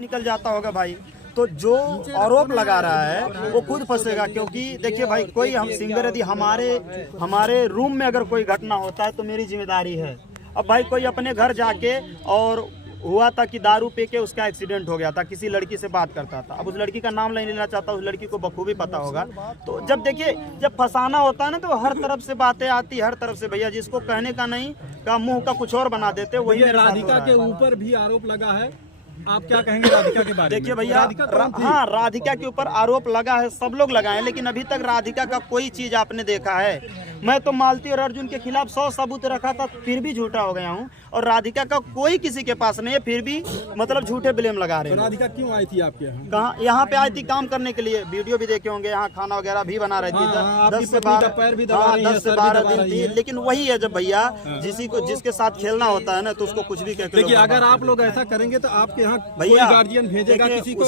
निकल जाता होगा भाई। तो जो आरोप लगा रहा है वो खुद फंसेगा, क्योंकि देखिए भाई, कोई हम सिंगर यदि हमारे रूम में अगर कोई घटना होता है तो मेरी जिम्मेदारी है। अब भाई कोई अपने घर जाके और हुआ था कि दारू पी के उसका एक्सीडेंट हो गया था, किसी लड़की से बात करता था। अब उस लड़की का नाम नहीं लेना चाहता, उस लड़की को बखूबी पता होगा। तो जब देखिए, जब फंसाना होता है ना, तो हर तरफ से बातें आती, हर तरफ से भैया जिसको कहने का नहीं का मुंह का कुछ और बना देते। वही राधिका के ऊपर भी आरोप लगा है, आप क्या कहेंगे राधिका के बारे में? देखिए भैया, हाँ, राधिका के ऊपर आरोप लगा है, सब लोग लगाए, लेकिन अभी तक राधिका का कोई चीज आपने देखा है? मैं तो मालती और अर्जुन के खिलाफ 100 सबूत रखा था, फिर भी झूठा हो गया हूँ। और राधिका का कोई किसी के पास नहीं है, फिर भी मतलब झूठे ब्लेम लगा रहे हैं। तो राधिका क्यों आई थी आपके यहाँ? कहाँ? यहाँ पे आई थी काम करने के लिए। वीडियो भी देखे होंगे, यहाँ खाना वगैरह भी बना रही थी। 10 से 12 दिन थी। लेकिन वही है, जब भैया जिसके साथ खेलना होता है ना, तो उसको कुछ भी कहते। देखिए, अगर आप लोग ऐसा करेंगे तो आपके यहाँ भैया गार्जियन भेजेगा किसी को?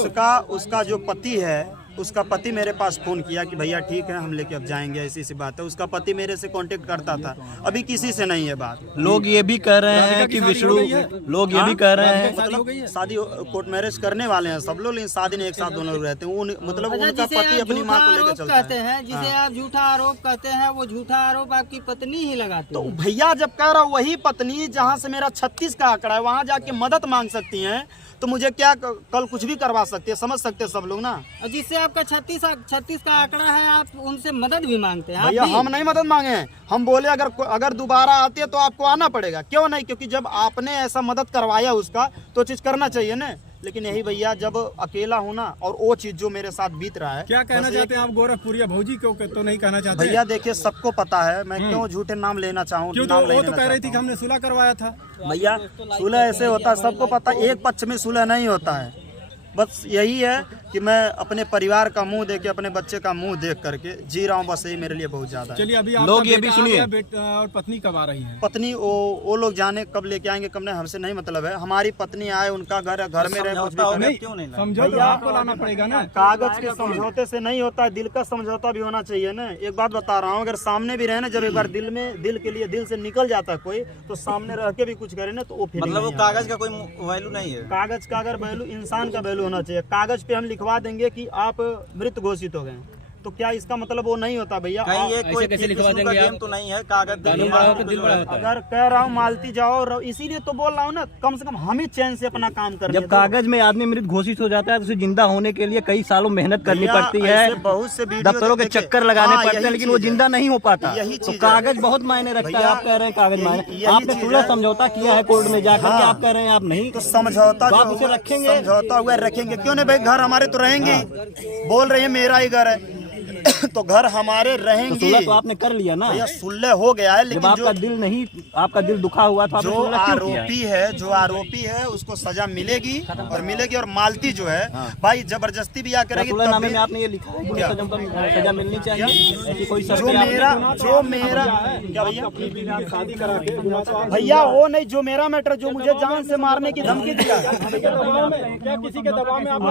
उसका जो पति है, उसका पति मेरे पास फोन किया कि भैया ठीक है, हम लेके अब जाएंगे, ऐसी सी बात है। उसका पति मेरे से कांटेक्ट करता था, अभी किसी से नहीं है बात। लोग ये भी कह रहे हैं कि विष्णु, लोग ये भी कह रहे हैं मतलब शादी कोर्ट मैरिज करने वाले हैं सब लोग, लेकिन शादी में एक साथ दोनों लोग रहते हैं। मतलब उनका पति अपनी माँ को लेकर चलता है। जिसे आप झूठा आरोप कहते हैं, वो झूठा आरोप आपकी पत्नी ही लगाती है। तो भैया जब कह रहा वही पत्नी जहाँ से मेरा 36 का आंकड़ा है, वहाँ जाके मदद मांग सकती हैं, तो मुझे क्या कल कुछ भी करवा सकते हैं, समझ सकते हैं सब लोग ना। और जिससे आपका 36 का आंकड़ा है, आप उनसे मदद भी मांगते हैं? भैया हम नहीं मदद मांगे हैं, हम बोले अगर दोबारा आती है तो आपको आना पड़ेगा। क्यों नहीं? क्योंकि जब आपने ऐसा मदद करवाया उसका, तो चीज करना चाहिए ना। लेकिन यही भैया, जब अकेला हूँ ना, और वो चीज जो मेरे साथ बीत रहा है। क्या कहना चाहते हैं आप गोरखपुरिया भौजी को? तो नहीं कहना चाहते भैया? देखिए, सबको पता है, मैं क्यों झूठे नाम लेना चाहूँ। क्यों? तो वो तो कह रही थी कि हमने सुलह करवाया था। भैया सुलह ऐसे होता है, सबको पता, एक पक्ष में सुलह नहीं होता है। बस यही है कि मैं अपने परिवार का मुंह देख के, अपने बच्चे का मुंह देख करके जी रहा हूँ, बस यही मेरे लिए बहुत ज्यादा है। चलिए, अभी लोग ये भी सुनिए, और पत्नी कब आ रही है? पत्नी वो लोग जाने कब लेके आएंगे, कब नहीं, हमसे नहीं मतलब है। हमारी पत्नी आए, उनका घर में रहे, कुछ भी क्यों नहीं समझौता आपको लाना पड़ेगा ना। कागज के समझौते से नहीं होता, दिल का समझौता भी होना चाहिए ना। एक बात बता रहा हूँ, अगर सामने भी रहे ना, जब एक बार दिल के लिए दिल से निकल जाता है कोई, तो सामने रह के भी कुछ करे ना, तो वो मतलब वो कागज का कोई वैल्यू नहीं है। कागज का अगर वैल्यू, इंसान का वैल्यू होना चाहिए। कागज पे हम लिखवा देंगे कि आप मृत घोषित हो गए, तो क्या इसका मतलब वो नहीं होता भैया? कोई कैसे लिखवा देंगे आप? तो नहीं है कागज, अगर कह रहा हूँ मालती जाओ, इसीलिए तो बोल रहा हूँ ना, कम से कम हम ही चैन से अपना काम करें। जब कागज में आदमी मृत घोषित हो जाता है तो उसे जिंदा होने के लिए कई सालों मेहनत करनी पड़ती है, बहुत से दफ्तरों के चक्कर लगाने पड़ते हैं, लेकिन वो जिंदा नहीं हो पाता। तो कागज बहुत मायने रखता है। आप कह रहे हैं कागज मायने, आपने सुलह समझौता किया है कोर्ट में जाकर, आप कह रहे हैं आप नहीं, तो समझौता आप उसे रखेंगे, समझौता हुआ रखेंगे। क्यों नहीं भाई? घर हमारे तो रहेंगे, बोल रही है मेरा ही घर है तो घर हमारे रहेंगे। सुलह तो आपने कर लिया ना भैया, सुलह हो गया है, लेकिन आपका दिल नहीं, आपका दिल दुखा हुआ था, जो आरोपी है उसको सजा मिलेगी और मालती जो है भाई जबरदस्ती भी आकर सुलहनामे में आपने ये लिखा है कि सजा मिलनी चाहिए, ऐसी कोई जो मेरा क्या भैया शादी करा के भैया वो नहीं, जो मेरा मैटर, जो मुझे जान से मारने की धमकी दिया, क्या किसी के दबाव में आप?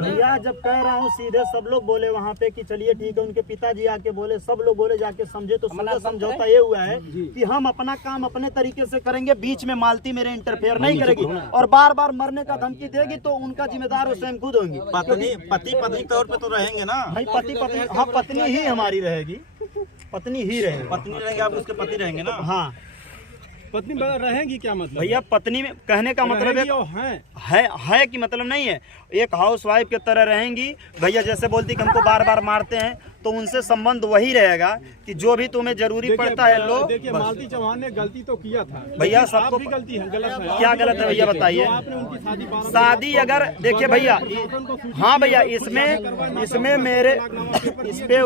भैया जब कह रहा हूँ सीधे, सब लोग बोले वहाँ पे कि चलिए ठीक है, उनके पिताजी आके बोले, सब लोग बोले जाके समझे, तो समझौता ये हुआ है कि हम अपना काम अपने तरीके से करेंगे, बीच में मालती मेरे इंटरफेयर नहीं करेगी, और बार बार मरने का धमकी देगी तो उनका जिम्मेदार वो स्वयं खुद होंगी। पति तौर पे तो रहेंगे ना भाई, पति हाँ, पत्नी ही हमारी रहेगी, पत्नी ही रहेगी, पत्नी रहेंगे, आप उसके पति रहेंगे ना। हाँ, पत्नी रहेंगी क्या मतलब? भैया पत्नी में कहने का मतलब है कि मतलब नहीं है, एक हाउस वाइफ की तरह रहेंगी भैया। जैसे बोलती कि हमको बार बार मारते हैं, तो उनसे संबंध वही रहेगा कि जो भी तुम्हें जरूरी पड़ता है लो। देखिए, मालती चौहान ने गलती तो किया था भैया, सबको गलती है, गलत है। क्या गलत है भैया बताइए? शादी अगर देखिए भैया, हाँ भैया, इसमें मेरे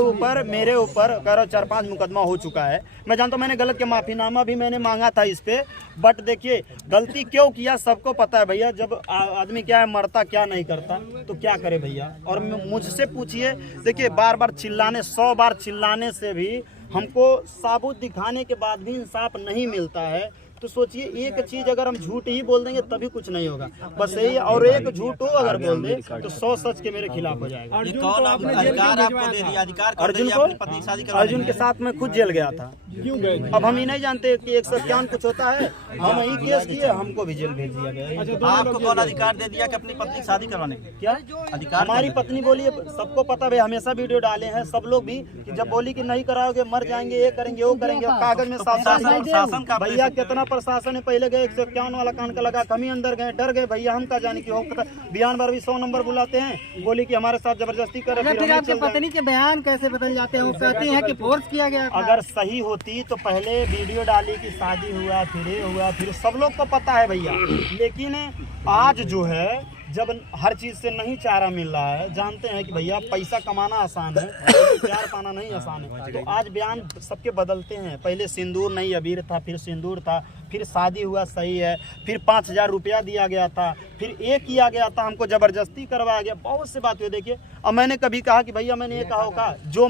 ऊपर 4-5 मुकदमा हो चुका है। मैं जानता हूँ, मैंने गलत के माफीनामा भी मैंने मांगा था इस पे, बट देखिए गलती क्यों किया सबको पता है भैया। जब आदमी क्या है, मरता क्या नहीं करता, तो क्या करे भैया। और मुझसे पूछिए, देखिए बार बार 100 बार चिल्लाने से भी हमको साबुत दिखाने के बाद भी इंसाफ नहीं मिलता है, तो सोचिए एक चीज अगर हम झूठ ही बोल देंगे तभी कुछ नहीं होगा, बस यही। और एक झूठ हो अगर बोल दे तो 100 सच के मेरे खिलाफ हो जाएगा। अर्जुन को आपने जेल क्यों भिजवाया था? अर्जुन के साथ मैं खुद जेल गया था। क्यों गए? अब हम ही नहीं जानते कि 151 कुछ होता है, हम ही केस किए, हमको भी जेल भेज दिया गया। आपको कौन अधिकार दे दिया कि अपनी पत्नी की शादी करवाने का? क्या अधिकार हमारी पत्नी बोली है, सबको पता भाई, हमेशा वीडियो डाले हैं सब लोग भी कि जब बोली कि नहीं कराओगे मर जाएंगे, ये करेंगे वो करेंगे, कागज में शासन का भैया कितना प्रशासन है। पहले गए 151 वाला कान का लगा, हम ही अंदर गए, डर गए भैया, हम का जाने की हो पता। बयान बार भी 100 नंबर बुलाते हैं, बोली कि हमारे साथ जबरदस्ती कर रहे। फिर आपके पत्नी के बयान कैसे बदल जाते हैं? वो कहती हैं कि फोर्स किया गया था। अगर सही होती तो पहले वीडियो डाली कि शादी हुआ, फिर ये हुआ, फिर सब लोग को पता है भैया। लेकिन आज जो है जब हर चीज से नहीं चारा मिल रहा है, जानते हैं कि भैया पैसा कमाना आसान है, प्यार पाना नहीं आसान है, तो आज बयान सबके बदलते हैं। पहले सिंदूर नहीं अबीर था, फिर सिंदूर था, फिर शादी हुआ सही है, फिर 5000 रुपया दिया गया था, फिर ये किया गया था, हमको जबरदस्ती करवाया गया, बहुत से बात हुई। देखिए अब मैंने कभी कहा कि भैया मैंने ये कहा होगा, जो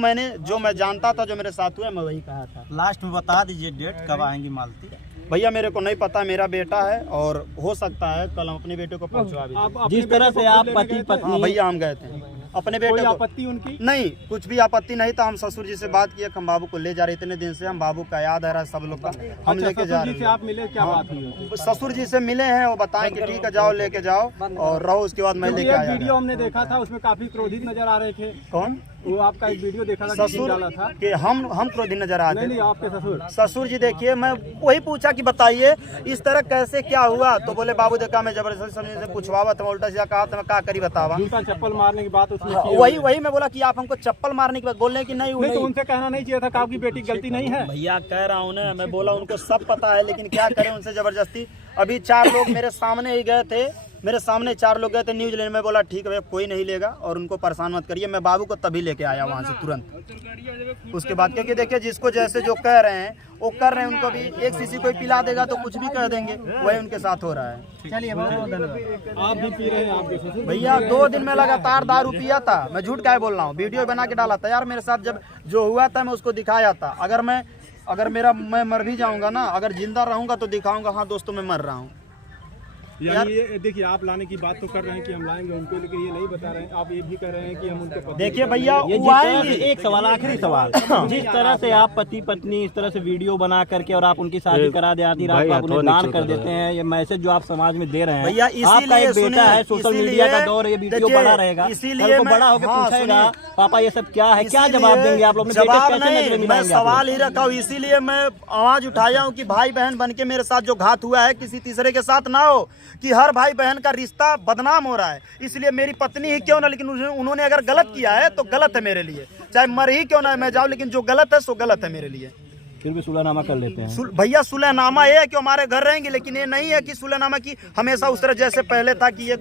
मैं जानता था, जो मेरे साथ हुआ मैं वही कहा था। लास्ट में बता दीजिए डेट कब आएंगी मालती? भैया मेरे को नहीं पता, मेरा बेटा है और हो सकता है कल हम अपने बेटे को पहुंचवा भी दें। जिस तरह से आप पति हाँ पत्नी भैया हम गए थे अपने कोई बेटे को। आपत्ति उनकी? नहीं, कुछ भी आपत्ति नहीं था। हम ससुर जी से बात किए, हम बाबू को ले जा रहे इतने दिन से, हम बाबू का याद आ रहा है सब लोग का, हम लेके जा ससुर जी रहे से आप मिले, क्या बात हुई? हैं। ससुर जी से मिले हैं, वो बताएं कि ठीक है जाओ लेके जाओ और रहो, उसके बाद मैं लेके एक आया। वीडियो हमने देखा था, उसमें काफी क्रोधित नजर आ रहे थे। कौन? वो आपका एक वीडियो देखा था, ससुर डाला था। के हम क्रोधी नजर आते नहीं हैं। नहीं, आपके ससुर। ससुर जी देखिए, मैं वही पूछा कि बताइए इस तरह कैसे क्या हुआ, तो बोले बाबू देखा मैं जबरदस्ती समझे से पूछवा था, उल्टा सीधा कहा था, मैं क्या करी बतावा। जूता चप्पल मारने की बात उसमें की है। वही मैं बोला कि आप हमको चप्पल मारने की बात बोल रहे हैं कि नहीं, नहीं तो उनसे कहना नहीं चाहिए था कि आपकी बेटी की गलती नहीं है। भैया कह रहा हूँ ना, मैं बोला उनको सब पता है, लेकिन क्या करें उनसे जबरदस्ती। अभी 4 लोग मेरे सामने ही गए थे, मेरे सामने 4 लोग गए थे न्यूज लेने में, बोला ठीक है भैया कोई नहीं लेगा और उनको परेशान मत करिए। मैं बाबू को तभी लेके आया वहाँ से तुरंत उसके बाद, क्योंकि देखिए जिसको जैसे जो कह रहे हैं वो कर रहे हैं, उनको भी एक शीशी कोई पिला देगा तो कुछ भी कह देंगे, वही उनके साथ हो रहा है। चलिए बहुत बहुत धन्यवाद। आप भी पी रहे हैं, आपके ससुर? भैया 2 दिन में लगातार दारू पिया था, मैं झूठ क्या बोल रहा हूँ, वीडियो बना के डाला था यार। मेरे साथ जब जो हुआ था मैं उसको दिखाया था। अगर मैं मर भी जाऊंगा ना, अगर जिंदा रहूंगा तो दिखाऊंगा, हाँ दोस्तों मैं मर रहा हूँ। यानी ये देखिए, आप लाने की बात तो कर रहे हैं कि हम लाएंगे उनको, लेकिन ये नहीं बता रहे हैं। आप ये भी कर रहे हैं कि हम उनके पति। देखिए भैया ये वो आएंगे। एक सवाल, आखिरी सवाल, जिस तरह से आप पति पत्नी इस तरह से वीडियो बना करके और आप उनकी शादी करा दे, आधी रात को आप उन्हें दान कर देते हैं, ये मैसेज जो आप समाज में दे रहे हैं, भैया आपका एक बेटा है, सोशल मीडिया का दौर, ये वीडियो बड़ा रहेगा, इसीलिए बड़ा होकर पूछेगा पापा ये सब क्या है, क्या जवाब देंगे आप लोग? जवाब नहीं, मैं सवाल ही रखा हूँ, इसीलिए मैं आवाज उठाया हूँ कि भाई बहन बन के मेरे साथ जो घात हुआ है किसी तीसरे के साथ ना हो, कि हर भाई बहन का रिश्ता बदनाम हो रहा है। इसलिए मेरी पत्नी ही क्यों ना, लेकिन उन्होंने अगर गलत किया है तो गलत है मेरे लिए, चाहे मर ही क्यों ना मैं जाऊं, लेकिन जो गलत है सो गलत है मेरे लिए। फिर भी सुलहनामा कर लेते हैं भैया सुलहनामा ये है कि हमारे घर रहेंगे, लेकिन ये नहीं है कि सुलहनामा की हमेशा उस तरह जैसे पहले था कि ये